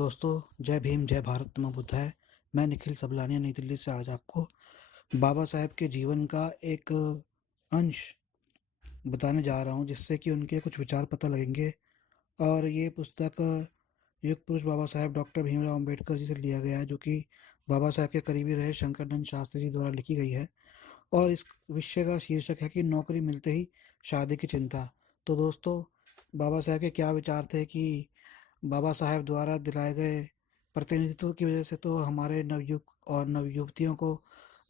दोस्तों, जय भीम, जय भारत, नमो बुद्धाय। मैं निखिल सबलानिया नई दिल्ली से आज आपको बाबा साहेब के जीवन का एक अंश बताने जा रहा हूँ, जिससे कि उनके कुछ विचार पता लगेंगे। और ये पुस्तक युग पुरुष बाबा साहेब डॉक्टर भीमराव अंबेडकर जी से लिया गया है, जो कि बाबा साहेब के करीबी रहे शंकरदत्त शास्त्री जी द्वारा लिखी गई है। और इस विषय का शीर्षक है कि नौकरी मिलते ही शादी की चिंता। तो दोस्तों, बाबा साहेब के क्या विचार थे कि बाबा साहेब द्वारा दिलाए गए प्रतिनिधित्व की वजह से तो हमारे नवयुवक और नवयुवतियों को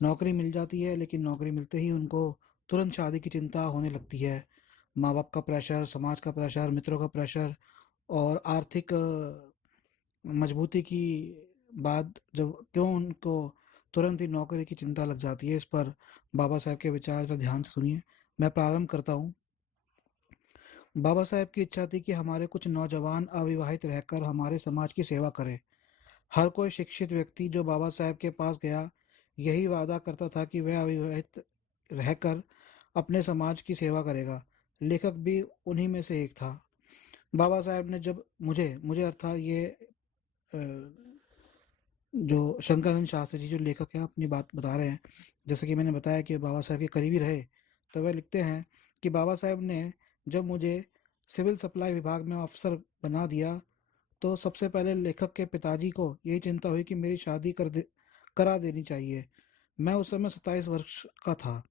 नौकरी मिल जाती है, लेकिन नौकरी मिलते ही उनको तुरंत शादी की चिंता होने लगती है। माँ बाप का प्रेशर, समाज का प्रेशर, मित्रों का प्रेशर और आर्थिक मजबूती की बाद जब क्यों उनको तुरंत ही नौकरी की चिंता लग जाती है, इस पर बाबा साहेब के विचार जरा ध्यान से सुनिए। मैं प्रारंभ करता हूँ। बाबा साहेब की इच्छा थी कि हमारे कुछ नौजवान अविवाहित रहकर हमारे समाज की सेवा करें। हर कोई शिक्षित व्यक्ति जो बाबा साहेब के पास गया, यही वादा करता था कि वह अविवाहित रहकर अपने समाज की सेवा करेगा। लेखक भी उन्हीं में से एक था। बाबा साहेब ने जब मुझे मुझे अर्थात ये अ, जो शंकरानंद शास्त्री जी जो लेखक हैं अपनी बात बता रहे हैं, जैसे कि मैंने बताया कि बाबा साहब के करीबी रहे, तो वह लिखते हैं कि बाबा साहब ने जब मुझे सिविल सप्लाई विभाग में अफसर बना दिया, तो सबसे पहले लेखक के पिताजी को यही चिंता हुई कि मेरी शादी करा देनी चाहिए। मैं उस समय 27 वर्ष का था।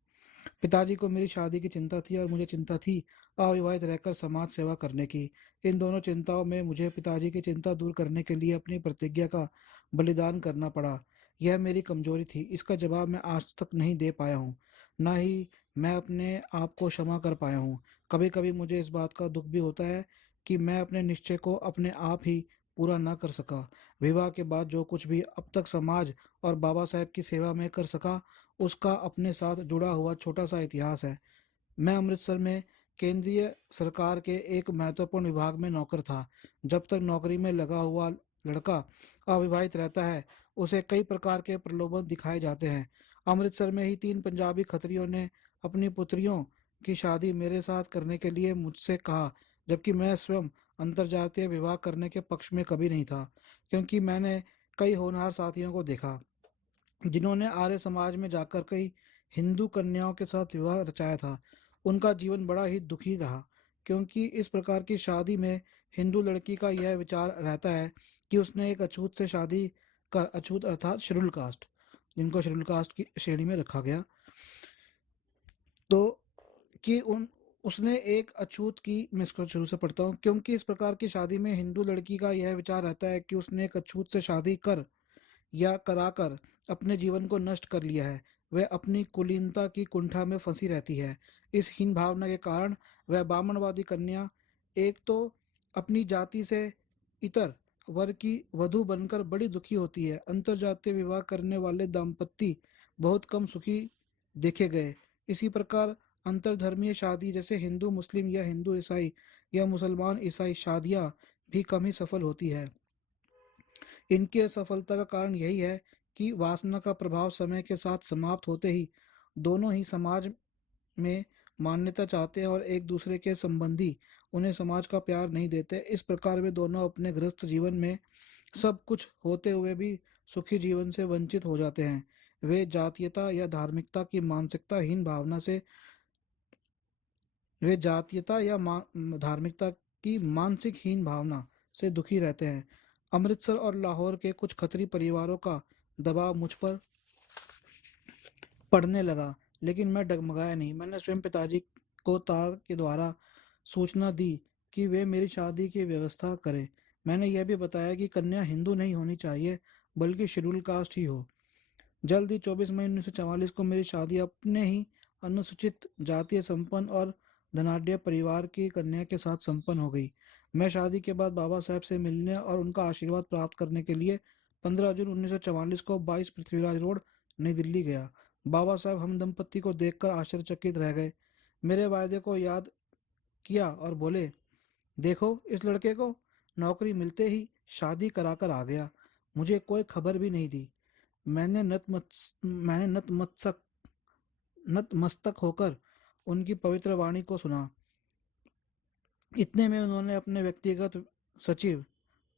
पिताजी को मेरी शादी की चिंता थी और मुझे चिंता थी अविवाहित रहकर समाज सेवा करने की। इन दोनों चिंताओं में मुझे पिताजी की चिंता दूर करने के लिए अपनी प्रतिज्ञा का बलिदान करना पड़ा। यह मेरी कमजोरी थी। इसका जवाब मैं आज तक नहीं दे पाया हूँ। ना ही मैं अपने आप को क्षमा कर पाया हूँ। कभी कभी मुझे इस बात का दुख भी होता है कि मैं अपने निश्चय को अपने आप ही पूरा ना कर सका। विवाह के बाद जो कुछ भी अब तक समाज और बाबा साहेब की सेवा में कर सका, उसका अपने साथ जुड़ा हुआ छोटा सा इतिहास है। मैं अमृतसर में केंद्रीय सरकार के एक महत्वपूर्ण विभाग में नौकर था। जब तक नौकरी में लगा हुआ लड़का अविवाहित रहता है, उसे कई प्रकार के प्रलोभन दिखाए जाते हैं। अमृतसर में ही 3 पंजाबी खत्रियों ने अपनी पुत्रियों की शादी मेरे साथ करने के लिए मुझसे कहा, जबकि मैं स्वयं अंतर्जातीय विवाह करने के पक्ष में कभी नहीं था, क्योंकि मैंने कई होनहार साथियों को देखा जिन्होंने आर्य समाज में जाकर कई हिंदू कन्याओं के साथ विवाह रचाया था। उनका जीवन बड़ा ही दुखी रहा, क्योंकि इस प्रकार की शादी में हिंदू लड़की का यह विचार रहता है कि उसने एक अछूत से शादी कर, अछूत अर्थात शेड्यूल कास्ट, जिनको शेड्यूल कास्ट की श्रेणी में रखा गया, तो कि उन उसने एक अछूत की, मैं इसको शुरू से पढ़ता हूँ, क्योंकि इस प्रकार की शादी में हिंदू लड़की का यह विचार रहता है कि उसने एक अछूत से शादी कर या कराकर अपने जीवन को नष्ट कर लिया है। वह अपनी कुलीनता की कुंठा में फंसी रहती है। इस हीन भावना के कारण वह बामणवादी कन्या एक तो अपनी जाति से इतर वर्ग की वधू बनकर बड़ी दुखी होती है। अंतरजातीय विवाह करने वाले दाम्पत्य बहुत कम सुखी देखे गए। इसी प्रकार अंतरधर्मीय शादी जैसे हिंदू मुस्लिम या हिंदू ईसाई या मुसलमान ईसाई शादियां भी कम ही सफल होती है। इनकी असफलता का कारण यही है कि वासना का प्रभाव समय के साथ समाप्त होते ही दोनों ही समाज में मान्यता चाहते हैं और एक दूसरे के संबंधी उन्हें समाज का प्यार नहीं देते। इस प्रकार वे दोनों अपने गृहस्थ जीवन में सब कुछ होते हुए भी सुखी जीवन से वंचित हो जाते हैं। वे जातीयता या धार्मिकता की मानसिकताहीन भावना से वे जातीयता या धार्मिकता की मानसिक हीन भावना से दुखी रहते हैं। अमृतसर और लाहौर के कुछ खत्री परिवारों का दबाव मुझ पर पड़ने लगा, लेकिन मैं डगमगाया नहीं। मैंने स्वयं पिताजी को तार के द्वारा सूचना दी कि वे मेरी शादी की व्यवस्था करें। मैंने यह भी बताया कि कन्या हिंदू नहीं होनी चाहिए, बल्कि शेड्यूल कास्ट ही हो। जल्द ही 24 मई 1944 को मेरी शादी अपने ही अनुसूचित जातीय संपन्न और धनाढ्य परिवार की कन्या के साथ संपन्न हो गई। मैं शादी के बाद बाबा साहब से मिलने और उनका आशीर्वाद प्राप्त करने के लिए 15 जून 1944 को 22 पृथ्वीराज रोड, नई दिल्ली गया। बाबा साहब हम दंपत्ति को देखकर आश्चर्यचकित रह गए। मेरे वायदे को याद किया और बोले, देखो इस लड़के को, नौकरी मिलते ही शादी कराकर आ गया। मुझे कोई खबर भी नहीं दी। मैंने नतमस्तक होकर उनकी पवित्र वाणी को सुना। इतने में उन्होंने अपने व्यक्तिगत सचिव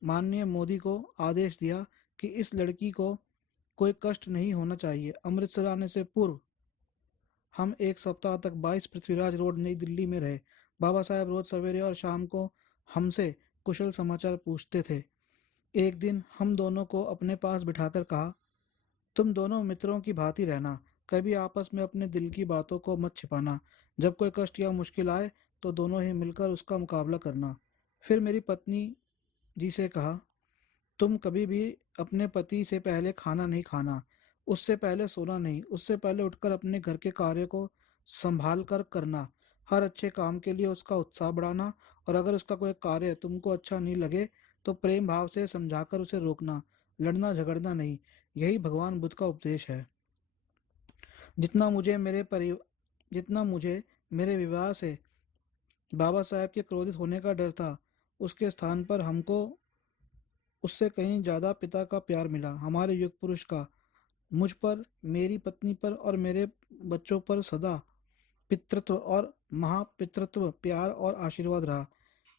माननीय मोदी को आदेश दिया कि इस लड़की को कोई कष्ट नहीं होना चाहिए। अमृतसर आने से पूर्व हम 1 सप्ताह तक 22 पृथ्वीराज रोड नई दिल्ली में रहे। बाबा साहब रोज सवेरे और शाम को हमसे कुशल समाचार पूछते थे। एक दिन हम दोनों को अपने पास बिठाकर कहा, तुम दोनों मित्रों की भांति रहना, कभी आपस में अपने दिल की बातों को मत छिपाना। जब कोई कष्ट या मुश्किल आए तो दोनों ही मिलकर उसका मुकाबला करना। फिर मेरी पत्नी जी से कहा, तुम कभी भी अपने पति से पहले खाना नहीं खाना, उससे पहले सोना नहीं, उससे पहले उठकर अपने घर के कार्य को संभाल कर करना, हर अच्छे काम के लिए उसका उत्साह बढ़ाना, और अगर उसका कोई कार्य तुमको अच्छा नहीं लगे तो प्रेम भाव से समझाकर उसे रोकना, लड़ना झगड़ना नहीं। यही भगवान बुद्ध का उपदेश है। जितना मुझे मेरे परि जितना मुझे मेरे विवाह से बाबा साहब के क्रोधित होने का डर था, उसके स्थान पर हमको उससे कहीं ज्यादा पिता का प्यार मिला, हमारे युग पुरुष का। मुझ पर, मेरी पत्नी पर और मेरे बच्चों पर सदा पितृत्व और महापितृत्व प्यार और आशीर्वाद रहा।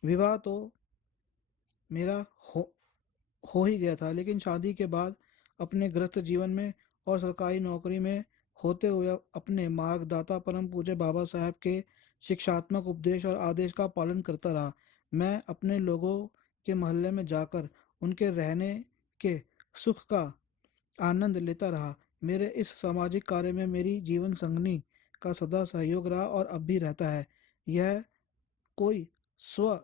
विवाह तो मेरा हो ही गया था, लेकिन शादी के बाद अपने गृहस्थ जीवन में और सरकारी नौकरी में होते हुए अपने मार्गदाता परम पूज्य बाबा साहब के शिक्षात्मक उपदेश और आदेश का पालन करता रहा। मैं अपने लोगों के मोहल्ले में जाकर उनके रहने के सुख का आनंद लेता रहा। मेरे इस सामाजिक कार्य में मेरी जीवन संगनी का सदा सहयोग रहा और अब भी रहता है। यह कोई स्व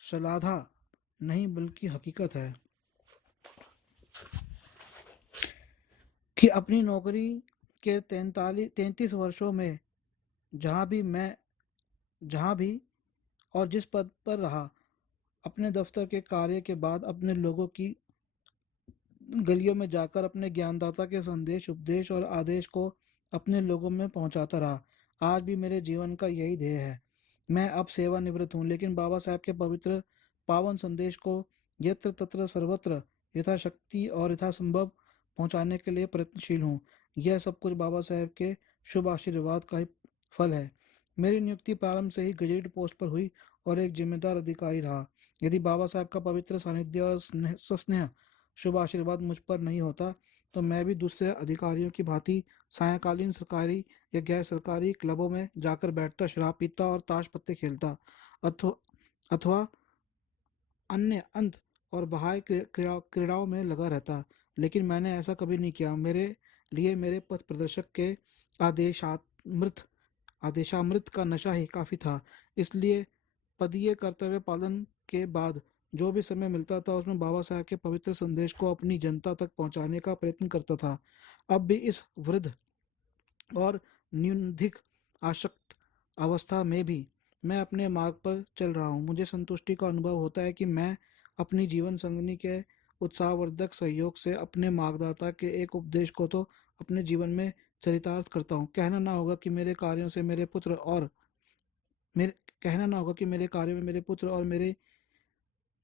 श्लाघा नहीं बल्कि हकीकत है कि अपनी नौकरी के 33 वर्षों में जहाँ भी मैं जहाँ भी और जिस पद पर रहा, अपने दफ्तर के कार्य के बाद अपने लोगों की गलियों में जाकर अपने ज्ञानदाता के संदेश, उपदेश और आदेश को अपने लोगों में पहुंचाता रहा। आज भी मेरे जीवन का यही ध्येय है। मैं अब सेवानिवृत्त हूँ, लेकिन बाबा साहब के पवित्र पावन संदेश को यत्र तत्र सर्वत्र यथाशक्ति और यथासंभव पहुंचाने के लिए प्रयत्नशील हूँ। यह सब कुछ बाबा साहब के शुभ आशीर्वाद का ही फल है। मेरी नियुक्ति प्रारंभ से ही गजेटेड पोस्ट पर हुई और एक जिम्मेदार अधिकारी रहा। यदि बाबा साहब का पवित्र सानिध्य और सस्नेह शुभ आशीर्वाद मुझ पर नहीं होता तो मैं भी दूसरे अधिकारियों की भांति सायंकालीन सरकारी या गैर सरकारी क्लबों में जाकर बैठता, शराब पीता और ताश पत्ते खेलता, अथवा अथवा अन्य अंत और बाह्य क्रीड़ाओं में लगा रहता। लेकिन मैंने ऐसा कभी नहीं किया। मेरे लिए मेरे पथ प्रदर्शक के आदेशामृत आदेशामृत का नशा ही काफी था। इसलिए पदीय कर्तव्य पालन के बाद जो भी समय मिलता था उसमें बाबा साहब के पवित्र संदेश को अपनी जनता तक पहुंचाने का प्रयत्न करता था। अब भी इस वृद्ध और न्यूनधिक आसक्त अवस्था में भी मैं अपने मार्ग पर चल रहा हूँ। मुझे संतुष्टि का अनुभव होता है कि मैं अपनी जीवन संगनी के उत्साहवर्धक सहयोग से अपने मार्गदाता के एक उपदेश को तो अपने जीवन में चरितार्थ करता हूँ। मेरे कहना ना होगा कि मेरे कार्यों में मेरे पुत्र और मेरे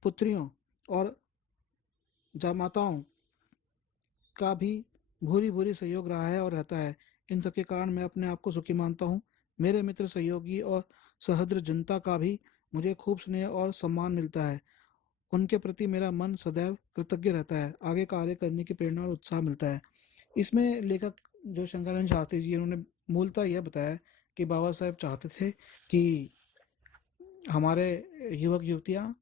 पुत्रियों और जामाताओं का भी भूरी भूरी सहयोग रहा है और रहता है। इन सब के कारण मैं अपने आप को सुखी मानता हूँ। मेरे मित्र, सहयोगी और सहृदय जनता का भी मुझे खूब स्नेह और सम्मान मिलता है। उनके प्रति मेरा मन सदैव कृतज्ञ रहता है। आगे कार्य करने की प्रेरणा और उत्साह मिलता है। इसमें लेखक जो शंकरानंद शास्त्री जी, उन्होंने मूलतः यह बताया कि बाबा साहब चाहते थे कि हमारे युवक युवतियां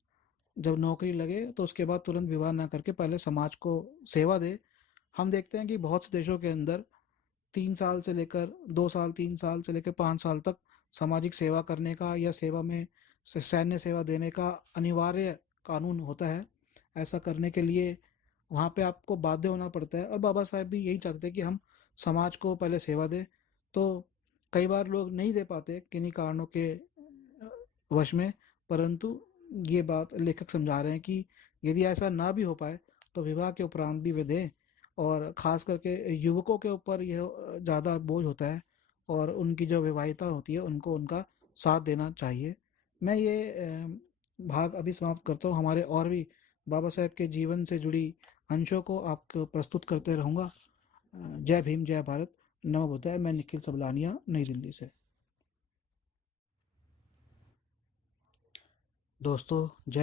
जब नौकरी लगे तो उसके बाद तुरंत विवाह ना करके पहले समाज को सेवा दे। हम देखते हैं कि बहुत से देशों के अंदर 3 साल से लेकर 2 साल, 3 साल से लेकर 5 साल तक सामाजिक सेवा करने का या सेवा में सैन्य सेवा देने का अनिवार्य कानून होता है। ऐसा करने के लिए वहाँ पे आपको बाध्य होना पड़ता है, और बाबा साहब भी यही चाहते हैं कि हम समाज को पहले सेवा दें। तो कई बार लोग नहीं दे पाते किन्हीं कारणों के वश में, परंतु ये बात लेखक समझा रहे हैं कि यदि ऐसा ना भी हो पाए तो विवाह के उपरांत भी वे दें, और ख़ास करके युवकों के ऊपर यह ज़्यादा बोझ होता है और उनकी जो विवाहिता होती है उनको उनका साथ देना चाहिए। मैं ये भाग अभी समाप्त करता हूँ। हमारे और भी बाबा साहब के जीवन से जुड़ी अंशों को आपको प्रस्तुत करते रहूँगा। जय भीम, जय भारत, नमो बुद्धाय। मैं निखिल सबलानिया, नई दिल्ली से। दोस्तों, जय